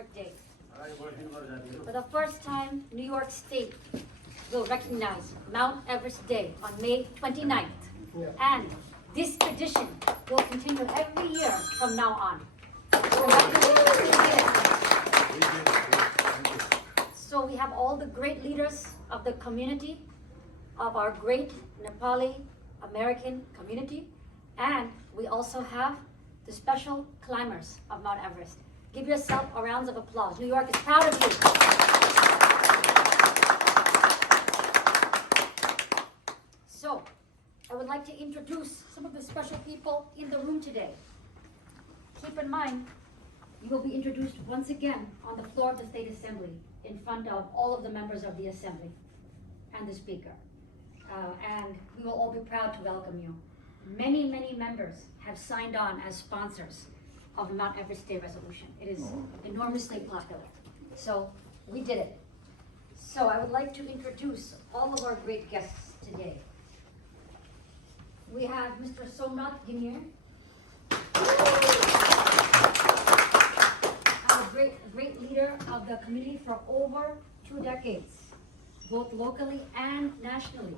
historic day. For the first time, New York State will recognize Mount Everest Day on May 29th. And this tradition will continue every year from now on. So we have all the great leaders of the community, of our great Nepali American community, and we also have the special climbers of Mount Everest. Give yourself a round of applause. New York is proud of you. So, I would like to introduce some of the special people in the room today. Keep in mind, you will be introduced once again on the floor of the State Assembly in front of all of the members of the Assembly and the Speaker. And we will all be proud to welcome you. Many, many members have signed on as sponsors of the Mount Everest Day resolution. It is enormously popular. So we did it. So I would like to introduce all of our great guests today. We have Mr. Somnath Gimir, a great leader of the community for over 2 decades, both locally and nationally.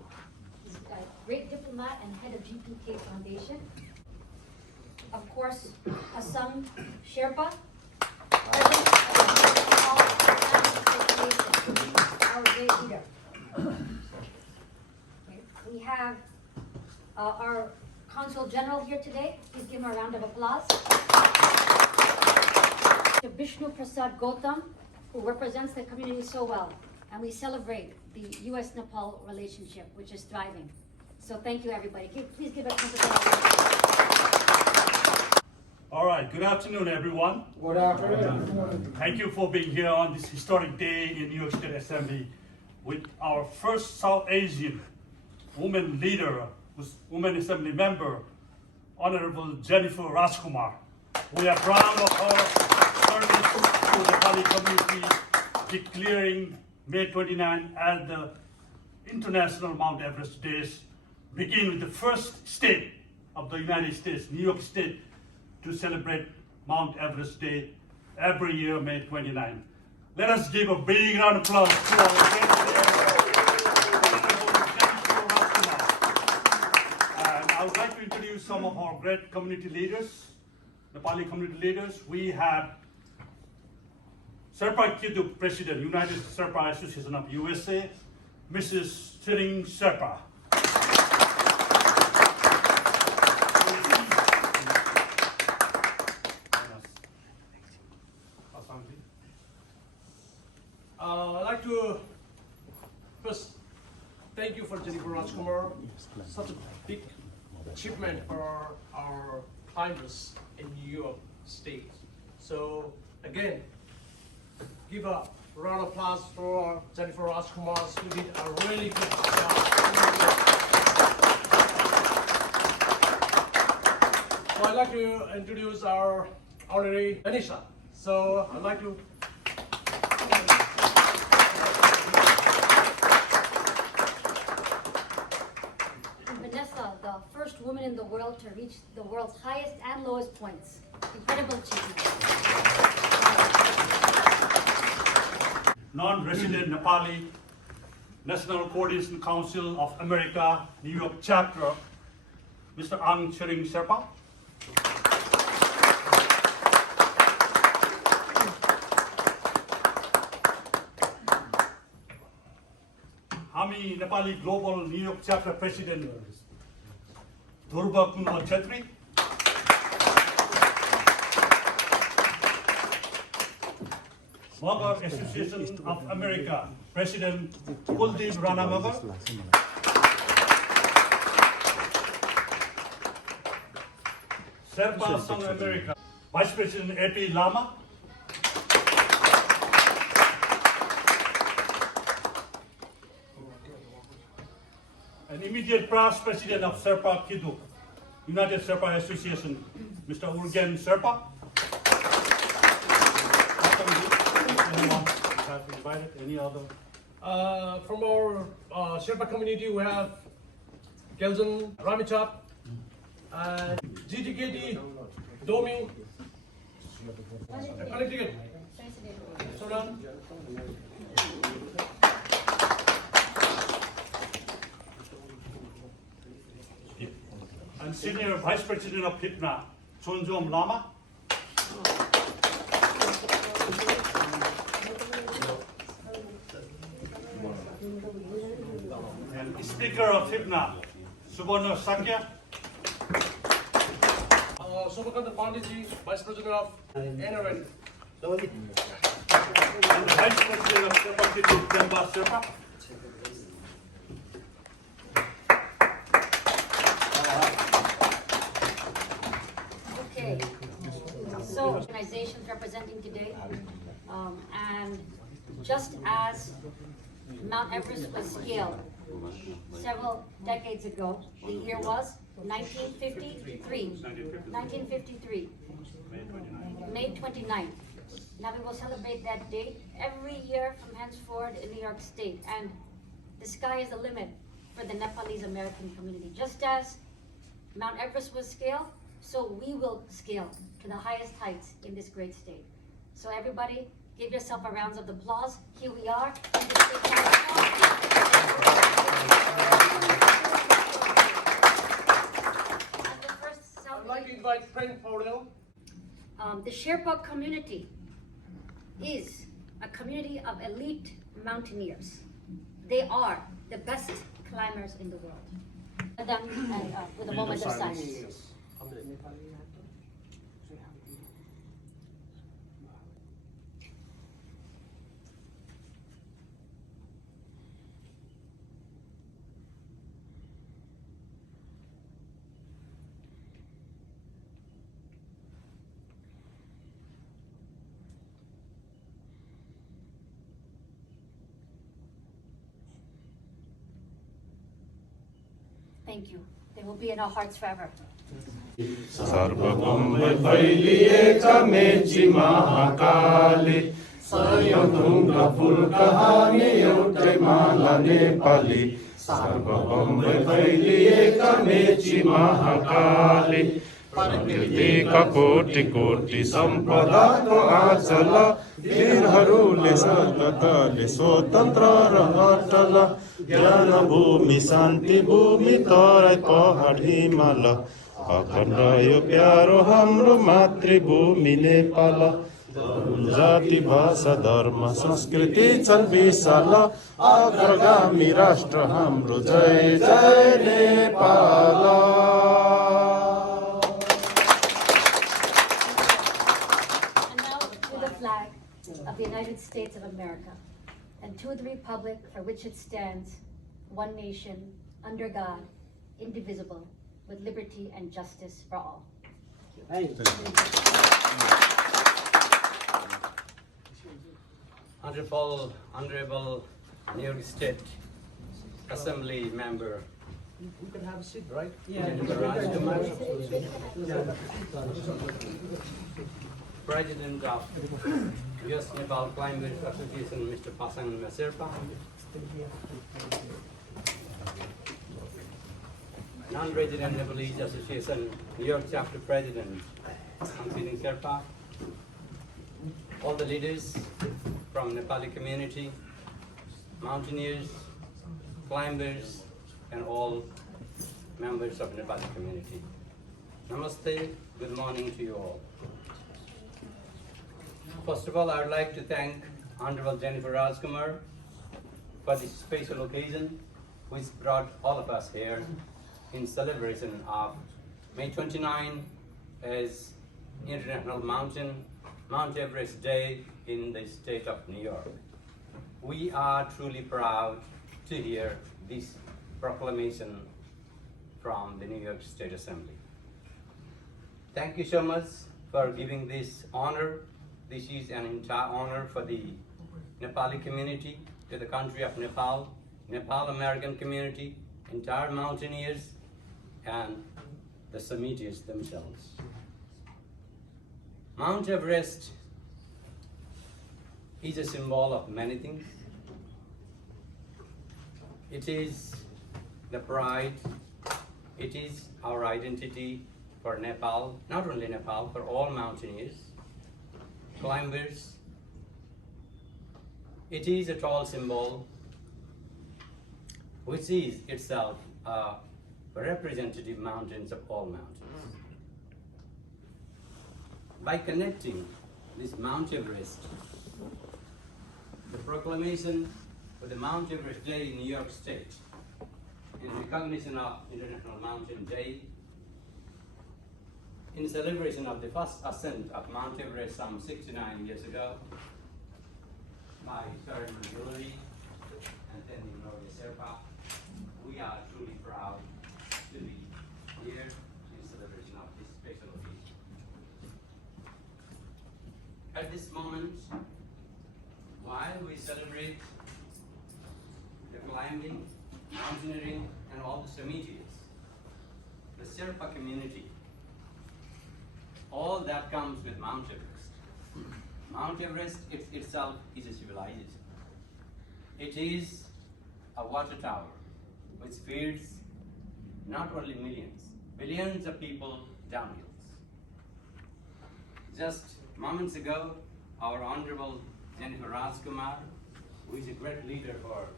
He's a great diplomat and head of GPK Foundation. Of course, Asang Sherpa, our great leader. We have our Consul General here today. Please give him a round of applause. To Vishnu Prasad Gautam, who represents the community so well. And we celebrate the U.S.-Nepal relationship, which is thriving. So thank you, everybody. Please give a round of applause. All right, good afternoon, everyone. Good afternoon. Thank you for being here on this historic day in New York State Assembly with our first South Asian woman leader, woman assembly member, Honorable Jennifer Rajkumar. We are proud of her service to the Nepali community, declaring May 29 as the International Mount Everest Days, begin with the first state of the United States, New York State, to celebrate Mount Everest Day every year, May 29. Let us give a big round of applause to our great leader, Jennifer Rajkumar. And I would like to introduce some of our great community leaders, Nepali community leaders. We have Sherpa Kiduk President, United Sherpa Association of USA, Mrs. Chiring Sherpa. I'd like to first thank you for Jennifer Rajkumar. Such a big achievement for our climbers in New York State. So again, give a round of applause for Jennifer Rajkumar, who did a really good job. So I'd like to introduce our honorary Anisha. So I'd like to Vanessa, the first woman in the world to reach the world's highest and lowest points. Incredible achievement. Non-resident Nepali, National Coordination Council of America, New York chapter, Mr. Ang Chiring Sherpa. Hami Nepali Global New York chapter president, Durba Kunwal Chetri. Magar Association of America, President Kuldeep Rana Magar. Sherpa Sangh America, Vice President A.P. Lama. And immediate past President of Sherpa Kiduk, United Sherpa Association, Mr. Urgen Sherpa. Anyone have invited any other? from our Sherpa community, we have Kelson Ramichap, GTKT, Domi, Connecticut, gentlemen. And Senior Vice President of HIPNA, Chonjom Lama. And Speaker of HIPNA, Subarna Sakya. Subhakanta Panditji, Vice President of Everest. And Vice President of Sherpa City, Temba Sherpa. Okay, so organizations representing today, and just as Mount Everest was scaled several decades ago, the year was 1953. 1953. May 29th. Now we will celebrate that date every year from henceforward in New York State, and the sky is the limit for the Nepalese American community. Just as Mount Everest was scaled, so we will scale to the highest heights in this great state. So everybody, give yourself a round of applause. Here we are. In the state I'd like to invite Frank Powell. The Sherpa community is a community of elite mountaineers. They are the best climbers in the world. With a moment of silence. Thank you. They will be in our hearts forever. सर्वभौम फैलिएका मेची महाकाली सयथुङ्ग फुलका हामी एउटै माला नेपाली सर्वभौम फैलिएका मेची महाकाली प्रकृतिका कोटि कोटि सम्पदाको आँचल वीरहरूले सततले स्वतन्त्र र अटल ज्ञान भूमि शान्ति भूमि तराई पहाड हिमाल अखण्ड यो प्यारो हाम्रो मातृभूमि नेपाल जाति भाषा धर्म संस्कृति छन् विशाल अग्रगामी राष्ट्र हाम्रो जय जय Nepal. And now to the flag of the United States of America, and to the republic for which it stands, one nation, under God, indivisible, with liberty and justice for all. Honorable New York State Assembly member. We can have a seat, right? Rajkumar, President of US Nepal Climbers Association, Mr. Pasang Maserpa. Non-resident Nepalese Association, New York Chapter President, Amsini Sherpa. All the leaders from Nepali community, mountaineers, climbers, and all members of Nepali community. Namaste, good morning to you all. First of all, I would like to thank Honorable Jennifer Rajkumar for this special occasion which brought all of us here in celebration of May 29 as International Mount Everest Day in the state of New York. We are truly proud to hear this proclamation from the New York State Assembly. Thank you so much for giving this honor. This is an entire honor for the Nepali community, to the country of Nepal, Nepal American community, entire mountaineers, and the summitists themselves. Mount Everest is a symbol of many things. It is the pride, it is our identity for Nepal, not only Nepal, for all mountaineers, climbers, It is a tall symbol which is itself a representative mountains of all mountains. By connecting this Mount Everest, the proclamation for the Mount Everest Day in New York State, in recognition of International Mountain Day, in celebration of the first ascent of Mount Everest some 69 years ago by Sergeant Hillary and then Gloria Serpa, we are truly proud to be here in celebration of this special occasion. At this moment, while we celebrate the climbing, mountaineering, and all the summitities, the Sherpa community, all that comes with Mount Everest. Mount Everest itself is a civilization. It is a water tower which feeds not only millions, billions of people downhills. Just moments ago, our Honorable Jennifer Rajkumar, who is a great leader for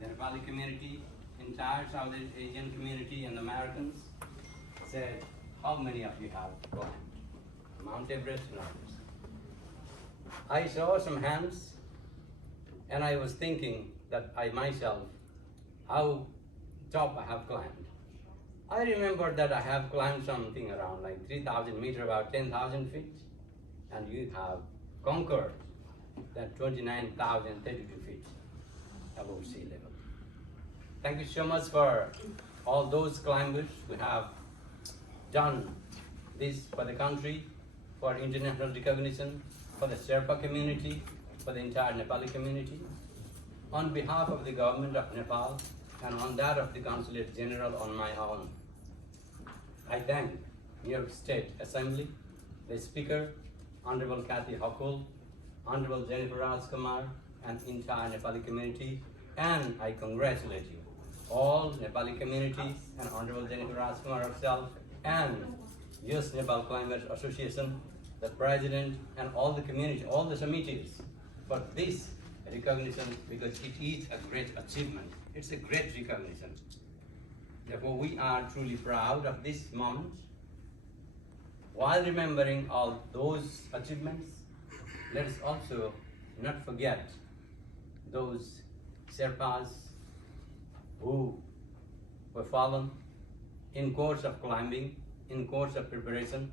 the Nepali community, entire South Asian community and Americans, said, how many of you have climbed Mount Everest and others? I saw some hands and I was thinking that I myself, how top I have climbed. I remember that I have climbed something around like 3,000 meters, about 10,000 feet, and you have conquered that 29,032 feet above sea level. Thank you so much for all those climbers who have done this for the country, for international recognition, for the Sherpa community, for the entire Nepali community. On behalf of the government of Nepal and on that of the Consulate General on my own, I thank New York State Assembly, the Speaker, Honorable Cathy Hochul, Honorable Jennifer Rajkumar, and entire Nepali community, and I congratulate you, all Nepali community and Honorable Jennifer Rajkumar herself, and US Nepal Climbers Association, the President, and all the community, all the committees for this recognition, because it is a great achievement. It's a great recognition. Therefore, we are truly proud of this moment. While remembering all those achievements, let us also not forget those Sherpas who were fallen in course of climbing, in course of preparation.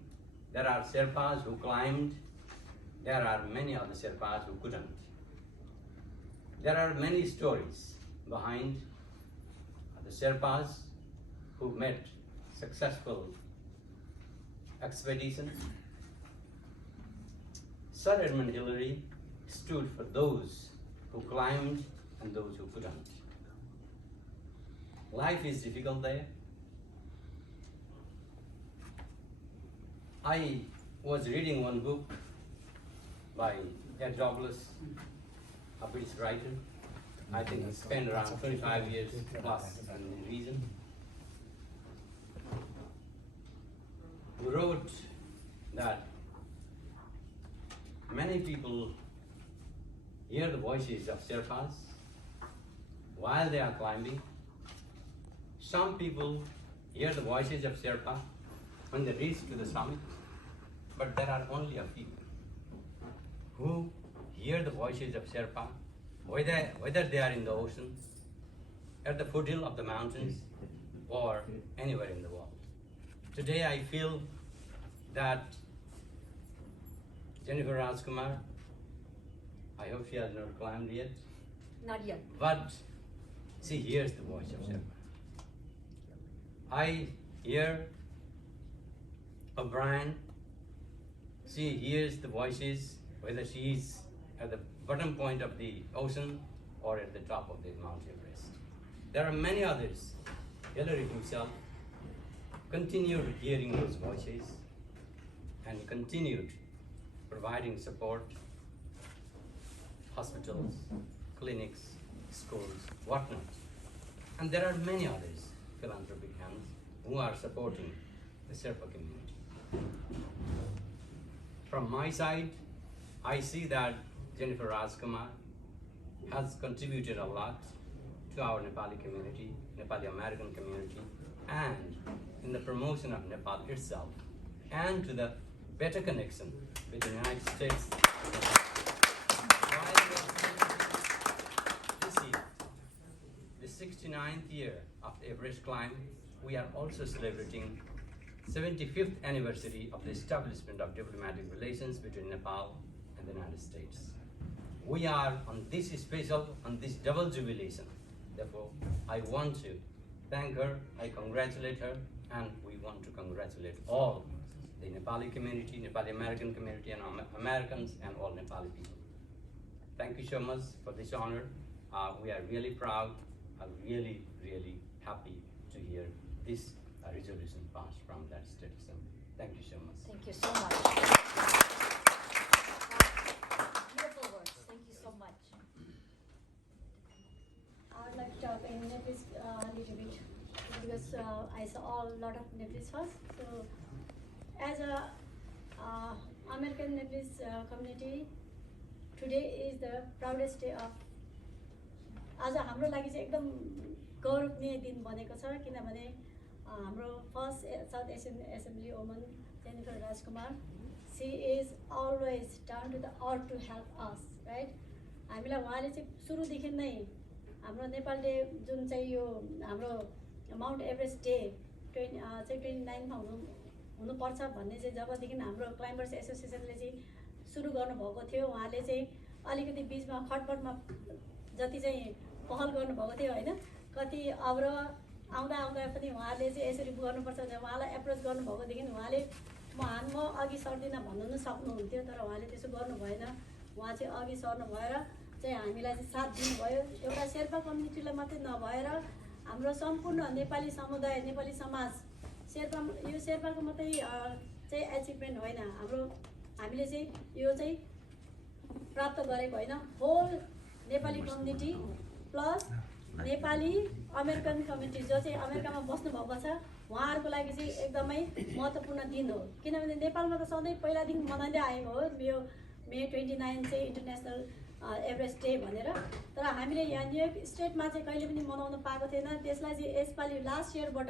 There are Sherpas who climbed. There are many other Sherpas who couldn't. There are many stories behind the Sherpas who met successful expedition. Sir Edmund Hillary stood for those who climbed and those who couldn't. Life is difficult there. I was reading one book by Dandles, a British writer. I think he spent around 25 years plus in the region. He wrote that many people hear the voices of Sherpas while they are climbing. Some people hear the voices of Sherpa when they reach to the summit, but there are only a few who hear the voices of Sherpa, whether they are in the ocean, at the foothill of the mountains, or anywhere in the world. Today I feel that Jennifer Rajkumar, I hope she has not climbed yet, Not yet. but she hears the voice of Sherpa. I hear O'Brien, she hears the voices, whether she is at the bottom point of the ocean or at the top of the Mount Everest. There are many others. Hillary himself continued hearing those voices and continued providing support, hospitals, clinics, schools, whatnot. And there are many others, philanthropic hands, who are supporting the Sherpa community. From my side, I see that Jennifer Rajkumar has contributed a lot to our Nepali community, Nepali American community, and in the promotion of Nepal itself, and to the better connection between the United States. While we are this year, the 69th year of the Everest climb, we are also celebrating 75th anniversary of the establishment of diplomatic relations between Nepal and the United States. We are on this double jubilation. Therefore, I want to thank her, I congratulate her, and we want to congratulate all the Nepali community, Nepali American community, and Americans, and all Nepali people. Thank you so much for this honor. We are really proud, really, really happy to hear this resolution passed from that state assembly. Thank you so much. Thank you so much. Beautiful words. Thank you so much. I would like to talk in Nepalese a little bit because I saw a lot of Nepalese first. So, as a American Nepalese community, today is the proudest day of. आज हाम्रो लागि चाहिँ एकदम गौरवनीय दिन बनेको छ किनभने हाम्रो first South Asian assembly woman Jennifer Rajkumar she is always down to the earth to help us right हामीलाई उहाँले चाहिँ सुरुदेखि नै हाम्रो नेपाल डे जुन चाहिँ यो हाम्रो माउन्ट एभरेस्ट डे चाहिँ 29मा हुनुपर्छ भन्ने चाहिँ जबदेखि हाम्रो क्लाइम्बर्स एसोसिएसनले चाहिँ सुरु गर्नुभएको थियो उहाँले चाहिँ अलिकति बिचमा खटपटमा जति चाहिँ पहल गर्नुभएको थियो होइन कति अब आउँदा पनि उहाँले चाहिँ यसरी गर्नुपर्छ उहाँलाई एप्रोच गर्नुभएकोदेखि उहाँले म अघि सर्दिनँ भन्नु पनि सक्नुहुन्थ्यो तर उहाँले त्यसो गर्नु भएन उहाँ चाहिँ अघि सर्नु भएर चाहिँ हामीलाई चाहिँ साथ दिनुभयो एउटा शेर्पा कम्युनिटीलाई मात्रै नभएर हाम्रो सम्पूर्ण नेपाली समुदाय नेपाली समाज शेर्पाको मात्रै चाहिँ एचिभमेन्ट होइन हामीले चाहिँ यो चाहिँ प्राप्त गरेको होइन whole Nepali community plus Nepali American community जो चाहिँ अमेरिकामा बस्नुभएको छ उहाँहरूको लागि चाहिँ एकदमै महत्त्वपूर्ण दिन हो किनभने नेपालमा त सधैँ पहिलादेखि मनाउँदै आएको हो यो मे 29 चाहिँ इन्टरनेसनल एभरेस्ट डे भनेर तर हामीले यहाँ न्युयोर्क स्टेटमा चाहिँ कहिले पनि मनाउन पाएको थिएन त्यसलाई चाहिँ यसपालि लास्ट इयरबाट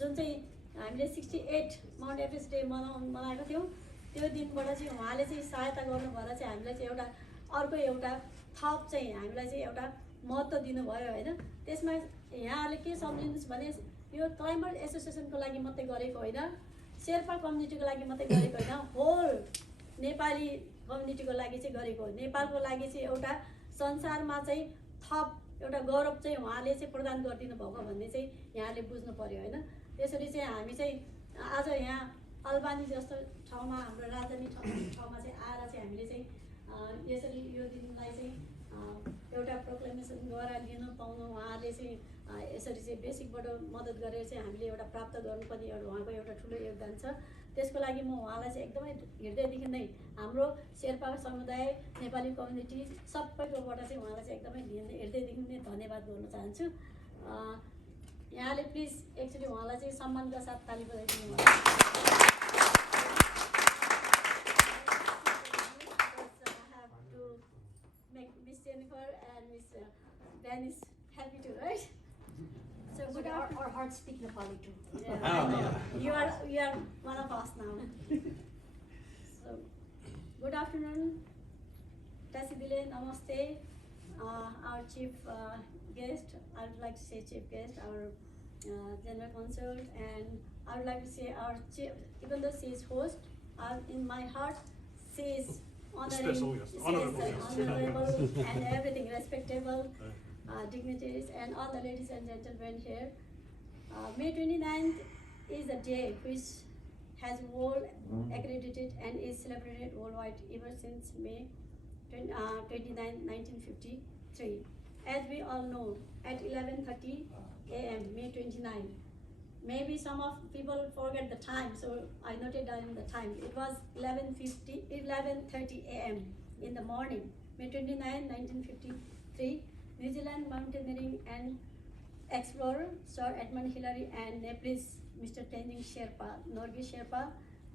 जुन चाहिँ हामीले 68 माउन्ट एभरेस्ट डे मनाएको थियौँ त्यो दिनबाट चाहिँ उहाँले चाहिँ सहायता गर्नु भएर चाहिँ हामीलाई चाहिँ एउटा अर्को एउटा थप चाहिँ हामीलाई चाहिँ एउटा महत्त्व दिनुभयो होइन त्यसमा यहाँले के सम्झिनुहोस् भने यो क्लाइम्बर एसोसिएसनको लागि मात्रै गरेको होइन शेर्पा कम्युनिटीको लागि मात्रै गरेको होइन होल नेपाली कम्युनिटीको लागि चाहिँ गरेको हो नेपालको लागि चाहिँ एउटा संसारमा चाहिँ थप एउटा गौरव चाहिँ उहाँले चाहिँ प्रदान गरिदिनु भएको भन्ने चाहिँ यहाँले बुझ्नु पर्यो होइन त्यसरी चाहिँ हामी चाहिँ आज यहाँ अल्बानी जस्तो ठाउँमा हाम्रो राजधानी ठाउँमा चाहिँ आएर चाहिँ हामीले चाहिँ यसरी यो दिनलाई चाहिँ एउटा प्रोक्लेमेसन गरेर लिन पाउनु उहाँले चाहिँ यसरी चाहिँ बेसिकबाट मद्दत गरेर चाहिँ हामीले एउटा प्राप्त गर्नुपर्ने एउटा उहाँको एउटा ठुलो योगदान छ त्यसको लागि म उहाँलाई चाहिँ एकदमै हृदयदेखि नै हाम्रो शेर्पा समुदाय नेपाली कम्युनिटी सबैकोबाट चाहिँ उहाँलाई चाहिँ एकदमै हृदयदेखि नै धन्यवाद गर्न चाहन्छु यहाँले प्लिज एकचोटि उहाँलाई चाहिँ सम्मानका साथ ताली बजाइदिनु होला Miss Jennifer and Miss Ben is happy too, right? So good afternoon. Our hearts speak Nepali too. Yeah, you are one of us now. So good afternoon, Cathy, namaste. Our chief guest, I would like to say chief guest, our general counsel, and I would like to say our chief, even though she is host, in my heart, she is honoring, honorable and everything, respectable dignitaries and all the ladies and gentlemen here. May 29th is a day which has world accredited and is celebrated worldwide ever since May 29, 1953. As we all know, at 11:30 a.m. May 29. Maybe some of people forget the time, so I noted down the time. It was 11:30 a.m. in the morning, May 29, 1953. New Zealand mountaineering and explorer Sir Edmund Hillary and Nepalese Mr. Tenzing Sherpa, Norgay Sherpa,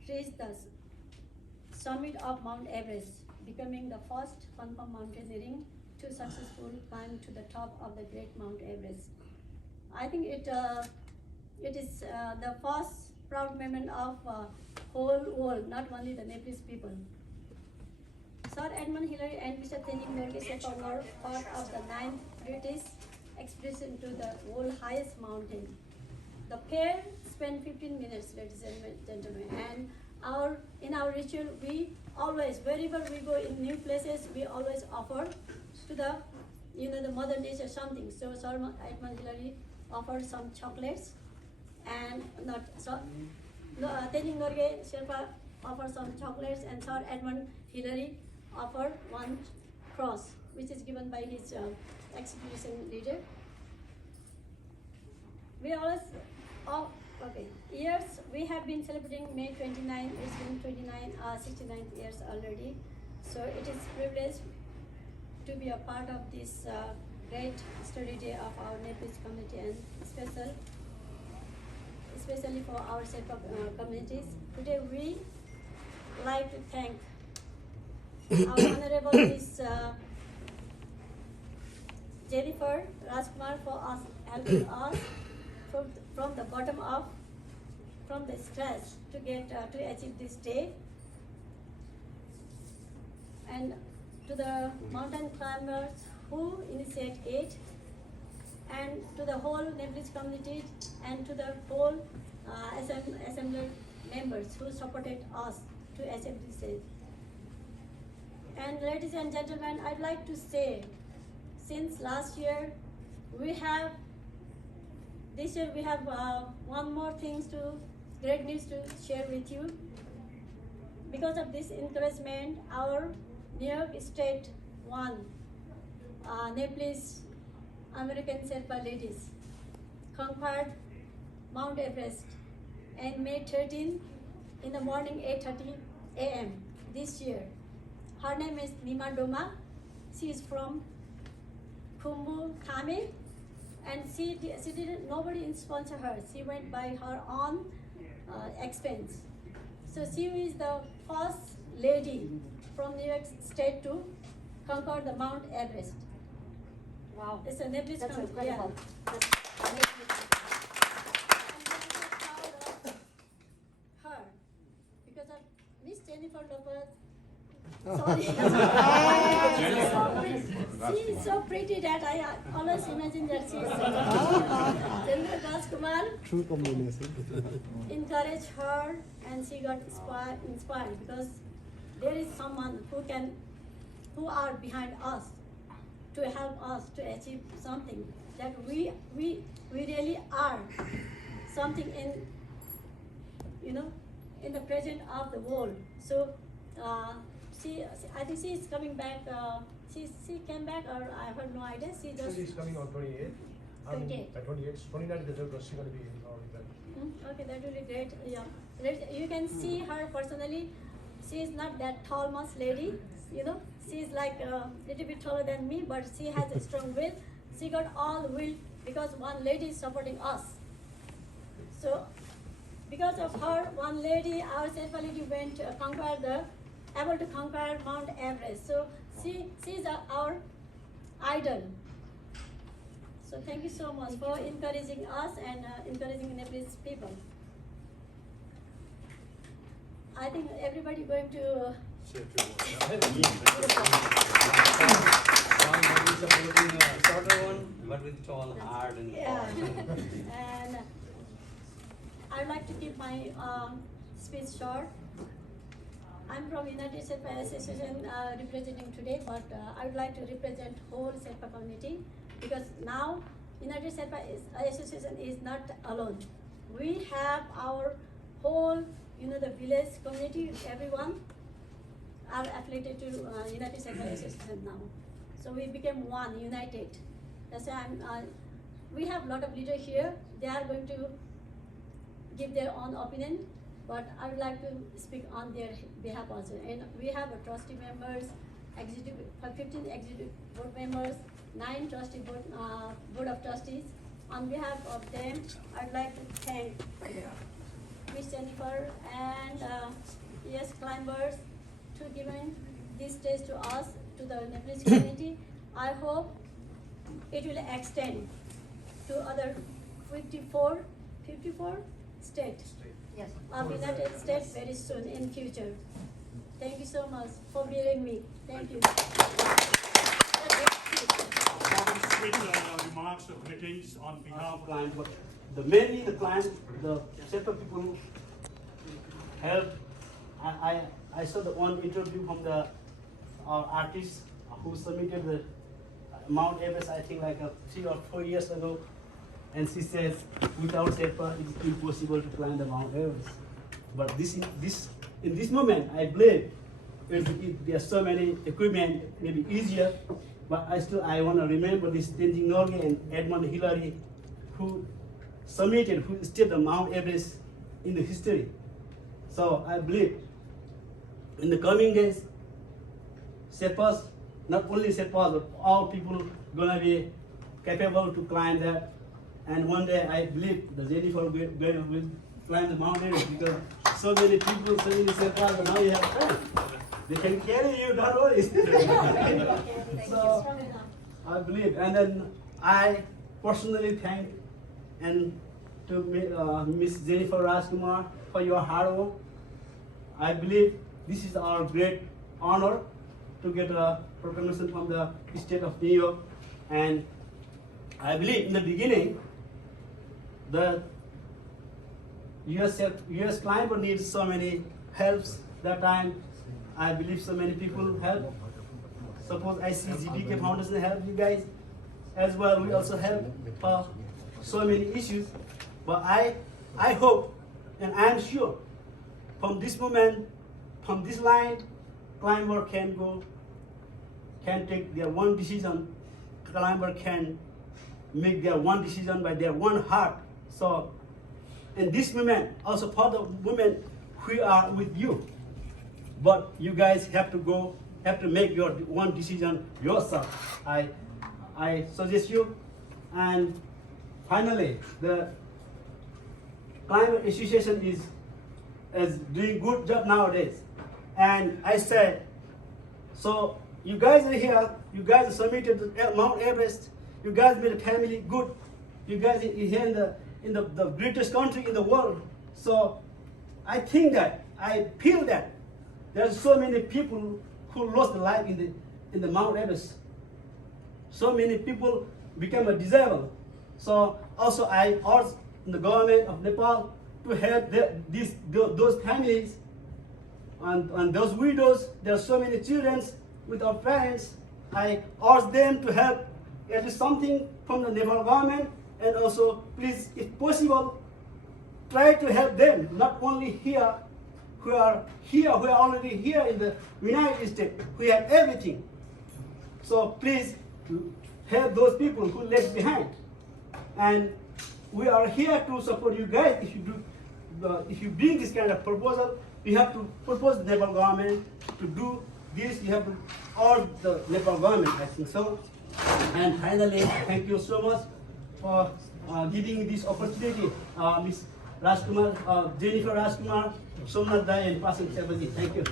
reached the summit of Mount Everest becoming the first confirmed mountaineering to successful climb to the top of the Great Mount Everest. I think it is the first proud moment of whole world, not only the Nepalese people. Sir Edmund Hillary and Mr. Tenzing Norgay Sherpa were part of the 9th British expedition to the world's highest mountain. The pair spent 15 minutes, ladies and gentlemen, and in our ritual, we always, wherever we go in new places, we always offer to the, the Mother Nature something. So Sir Edmund Hillary offered some chocolates, and Tenzing Norgay Sherpa offered some chocolates, and Sir Edmund Hillary offered one cross, which is given by his expedition leader. We always, years we have been celebrating May 29. It's been 69 years already. So it is privilege to be a part of this great study day of our Nepalese community, and especially for our Sherpa communities. Today we like to thank our Honorable Miss Jennifer Rajkumar for helping us from the bottom up, from the scratch to achieve this day, and to the mountain climbers who initiate it, and to the whole Nepalese community, and to the whole assembly members who supported us to achieve this day. And ladies and gentlemen, I'd like to say, since last year, this year we have one more great news to share with you. Because of this encouragement, our New York State won Nepalese American Sherpa ladies conquered Mount Everest on May 13 in the morning, 8:30 a.m. this year. Her name is Nima Doma. She is from Khumbu, Thame, and she didn't, nobody sponsored her. She went by her own expense. So she is the first lady from New York State to conquer the Mount Everest. Wow. It's a Nepalese That's country. incredible. Yeah. That's amazing. I'm very proud of her because of Miss Jennifer Lopez. Sorry. She is so pretty that I always imagine that she is Jennifer Rajkumar. True combination. Encourage her, and she got inspired because there is someone who are behind us to help us to achieve something that we really are something in the present of the world. So I think she is coming back. She came back, or I have no idea. She's coming on 28. 28. 28. 29 December, she's going to be in our event. Okay, that will be great. Yeah, you can see her personally. She is not that tall, much lady. She is like a little bit taller than me, but she has a strong will. She got all will because one lady is supporting us. So, because of her, one lady, our Sherpa lady went able to conquer Mount Everest. So she is our idol. So thank you so much for encouraging us and encouraging Nepalese people. I think everybody going to. Shorter one, but with tall, hard, and Yeah. And I'd like to keep my speech short. I'm from United Sherpa Association representing today, but I would like to represent whole Sherpa community because now United Sherpa Association is not alone. We have our whole, the village community, everyone are affiliated to United Sherpa Association now. So we became one, united. That's why we have a lot of leaders here. They are going to give their own opinion, but I would like to speak on their behalf also. And we have a trustee members, 15 executive board members, 9 trustee board of trustees. On behalf of them, I'd like to thank Miss Jennifer and climbers to giving this stage to us, to the Nepalese community. I hope it will extend to other 54 states Yes. of United States very soon in future. Thank you so much for bearing me. Thank you. Sweet remarks of greetings on behalf of Client, but mainly the client, the set of people who helped. I saw the one interview from the artist who submitted the Mount Everest, I think like 3 or 4 years ago, and she says without Sherpa it is impossible to climb the Mount Everest. But in this moment, I believe there are so many equipment, maybe easier. But I want to remember this Tenzing Norgay and Edmund Hillary, who stepped the Mount Everest in the history. So I believe in the coming days, Sherpas, not only Sherpas, but all people gonna be capable to climb that. And one day I believe that Jennifer will climb the Mount Everest, because so many people, so many Sherpas, but now you have friends. They can carry you, don't worry. So I believe, and then I personally thank and to Miss Jennifer Rajkumar for your hard work. I believe this is our great honor to get a proclamation from the state of New York, and I believe in the beginning the US climber needs so many helps that time. I believe so many people help. Suppose I see GBK Foundation help you guys as well. We also help for so many issues. But I hope and I am sure from this moment, from this line, climber can take their one decision. Climber can make their one decision by their one heart. So in this moment, also for the women who are with you, but you guys have to make your one decision yourself. I suggest you. And finally, the Climate Association is doing good job nowadays. And I said, so you guys are here, you guys submitted to Mount Everest, you guys made a family good, you guys are here in the greatest country in the world. So I think that, I feel that there are so many people who lost their life in the Mount Everest. So many people became disabled. So also I urge the government of Nepal to help those families and those widows. There are so many children without parents. I urge them to help at least something from the Nepal government, and also please, if possible, try to help them, not only here, who are already here in the United States, who have everything. So please help those people who left behind. And we are here to support you guys. If you bring this kind of proposal, you have to propose the Nepal government to do this. You have to urge the Nepal government, I think so. And finally, thank you so much for giving this opportunity, Ms. Rajkumar, Jennifer Rajkumar, Somnath Dai, and Pasan Chabaji. Thank you.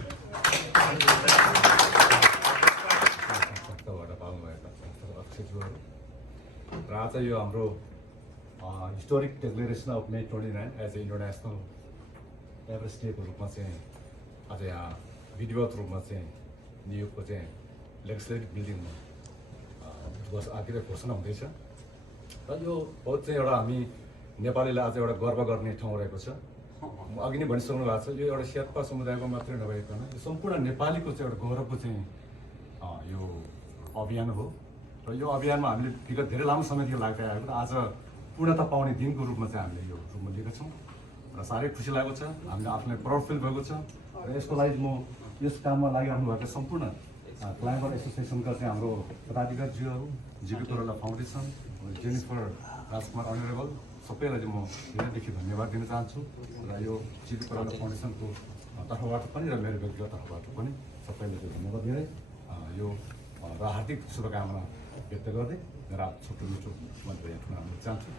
र आज यो हाम्रो historic declaration of May 29 as a international Everest डेको रूपमा चाहिँ आज यहाँ विधिवत रूपमा चाहिँ न्युयोर्कको चाहिँ लेजिस्लेटिभ बिल्डिङमा दिवस आदि घोषणा हुँदैछ। र यो बहुत चाहिँ एउटा हामी नेपालीलाई आज एउटा गर्व गर्ने ठाउँ रहेको छ। म अघि नै भनिसक्नु भएको छ, यो एउटा शेर्पा समुदायको मात्रै नभइकन यो सम्पूर्ण नेपालीको चाहिँ एउटा गौरवको चाहिँ यो अभियान हो। र यो अभियानमा हामीले विगत धेरै लामो समयदेखि लाग्दै आएको र आज पूर्णता पाउने दिनको रूपमा चाहिँ हामीले यो रूपमा लिएका छौँ र साह्रै खुसी लागेको छ। हामीले आफूलाई प्राउड फिल भएको छ र यसको लागि म यस काममा लागिरहनु भएको सम्पूर्ण क्लाइम्बर एसोसिएसनका चाहिँ हाम्रो पदाधिकारीज्यूहरू, जिबी कोइराला फाउन्डेसन, जेनिफर राजकुमार अनरेबल सबैलाई चाहिँ म धेरैदेखि धन्यवाद दिन चाहन्छु। र यो जिबी कोइराला फाउन्डेसनको तर्फबाट पनि र मेरो व्यक्तिगत तर्फबाट पनि सबैलाई चाहिँ धन्यवाद दिँदै यो र हार्दिक शुभकामना व्यक्त गर्दै मेरा छोटो मिठो मन्त्र यहाँ ठुनाउन चाहन्छु।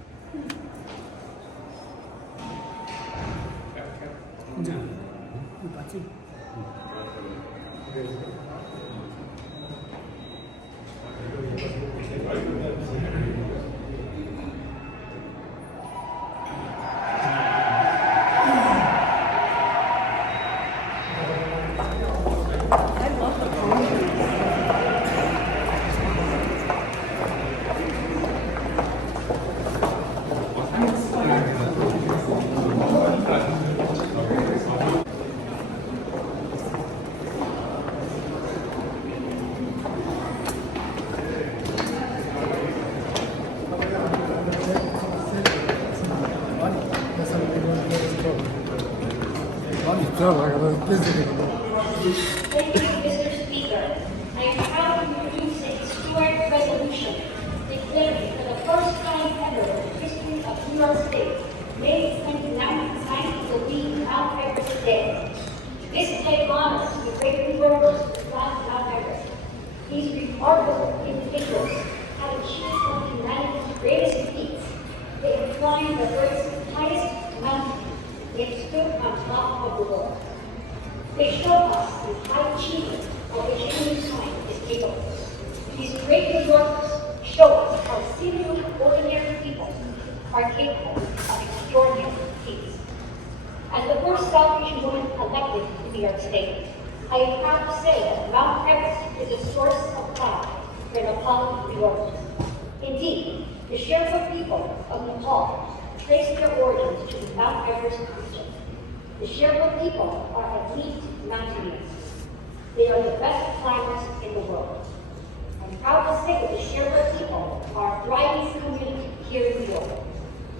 Thank you, Mr. Speaker. I am proud to introduce a historic resolution declaring for the first time ever in the history of New York State, May 29th will be Mount Everest Day. This day honors the great workers who climbed Mount Everest. These remarkable individuals have achieved one of humanity's greatest feats. They have climbed the Earth's highest mountain. They have stood on top of the world. They show us the high achievement of which humankind is capable. These great New Yorkers show us how seemingly ordinary people are capable of extraordinary feats. As the first South Asian woman elected in New York State, I am proud to say that Mount Everest is a source of pride for Nepali New Yorkers. Indeed, the Sherpa people of Nepal trace their origins to the Mount Everest region. The Sherpa people are elite mountaineers. They are the best climbers in the world. I'm proud to say that the Sherpa people are a thriving community here in New York.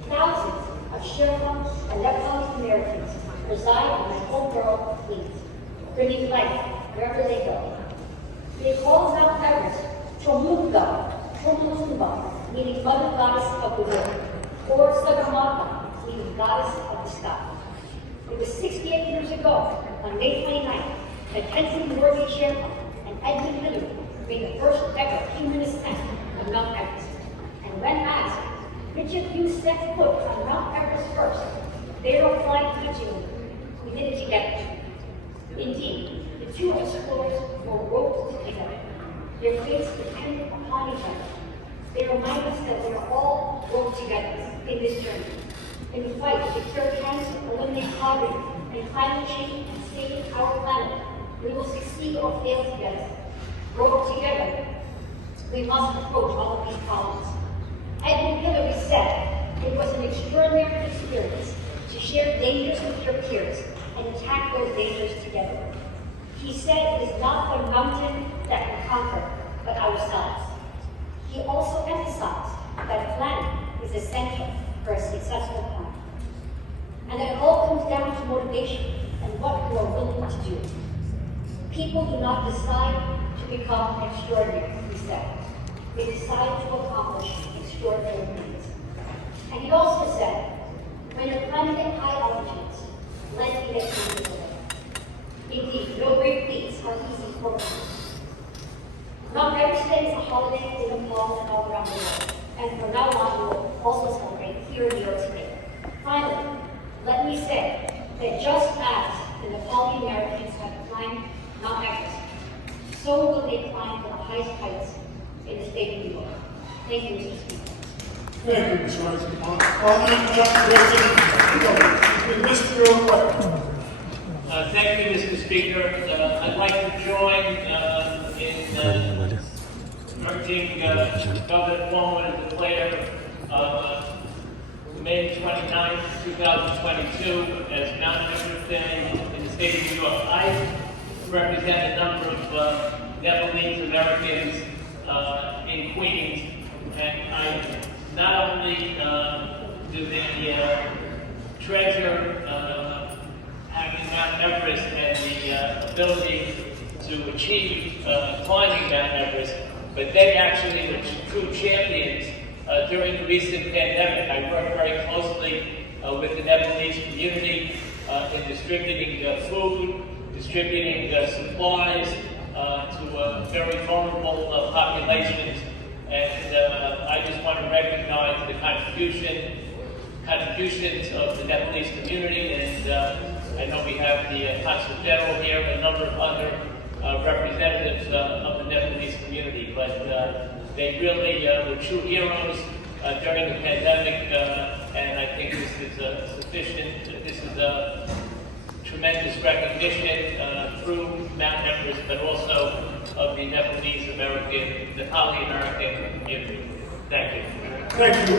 Thousands of Sherpa and Nepalese Americans reside in my homegirl, Queens, bringing life wherever they go. They call Mount Everest Chomunga, meaning Mother Goddess of the World, or Sagamata, meaning Goddess of the Sky. It was 68 years ago, on May 29th, that Tenzin Norgay Sherpa and Edmund Hillary made the first ever human ascent of Mount Everest. And when asked, which of you set foot on Mount Everest first, they replied touchingly, we did it together. Indeed, the two explorers were roped together. Their fates depended upon each other. They remind us that we are all roped together in this journey. In the fight to cure cancer, eliminate poverty, and climate change, and save our planet, we will succeed or fail together. Roped together, we must approach all of these problems. Edmund Hillary said, it was an extraordinary experience to share dangers with your peers and attack those dangers together. He said it is not the mountain that can conquer, but ourselves. He also emphasized that planning is essential for a successful climb. And that it all comes down to motivation and what you are willing to do. People do not decide to become extraordinary, he said. They decide to accomplish extraordinary things. And he also said, when you're climbing at high altitudes, let me get you away. Indeed, no great feats are easy for us. Mount Everest Day is a holiday in Nepal and all around the world. And from now on, we will also celebrate here in New York City. Finally, let me say that just as the Nepali Americans have climbed Mount Everest, so will they climb to the highest heights in the state of New York. Thank you, Mr. Speaker. Thank you, Mr. Rajkumar. Mr. Clerk. Thank you, Mr. Speaker. I'd like to join in urging Governor Cuomo to declare May 29, 2022 as Mount Everest Day in the state of New York. I represent a number of Nepalese Americans in Queens, and I not only do they treasure having Mount Everest and the ability to achieve climbing Mount Everest, but they actually were true champions during the recent pandemic. I worked very closely with the Nepalese community in distributing food, distributing supplies to very vulnerable populations. And I just want to recognize the contributions of the Nepalese community, and I know we have the Consul General here, and a number of other representatives of the Nepalese community, but they really were true heroes during the pandemic, and I think this is sufficient. This is a tremendous recognition through Mount Everest, but also of the Nepalese American, the Nepali American community. Thank you. Thank you.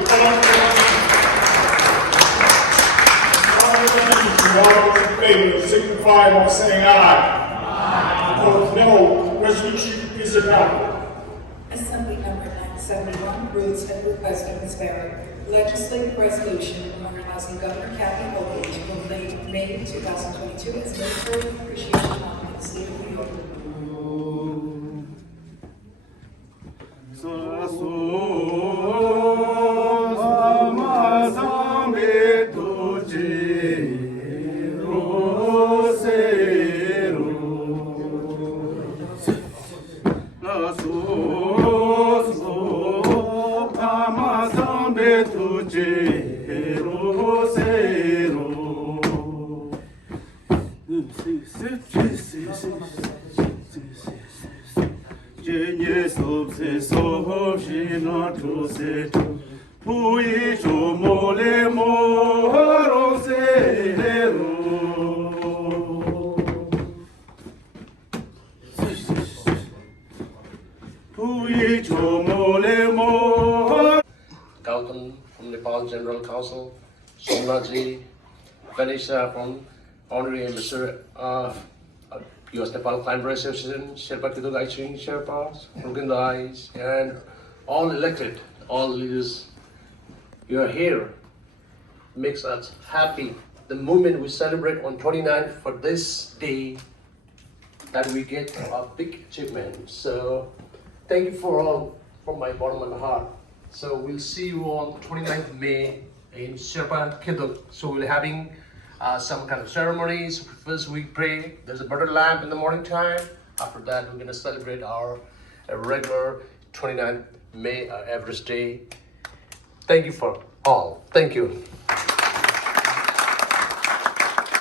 All in favor signify by saying aye. Opposed, no. Resolution is adopted. Assembly Number 971, Rules and Request of Ms. Barrett. Legislative resolution memorializing Governor Cathy Hochul to proclaim May 2022 as Military Appreciation Month in the state of New York. Gautam from Nepal General Council, Somnaji, Vanessa from Honorary Ambassador U.S. Nepal Climber Association, Sherpa Kidog Aiching Sherpas, Rugandais, and all elected, all leaders. You are here, makes us happy. The moment we celebrate on 29th for this day, that we get a big achievement. So thank you for all, from my bottom of the heart. So we'll see you on 29th May in Sherpa Kidog. So we're having some kind of ceremonies. First we pray, there's a butter lamp in the morning time. After that, we're gonna celebrate our regular 29th May Everest Day. Thank you for all. Thank you.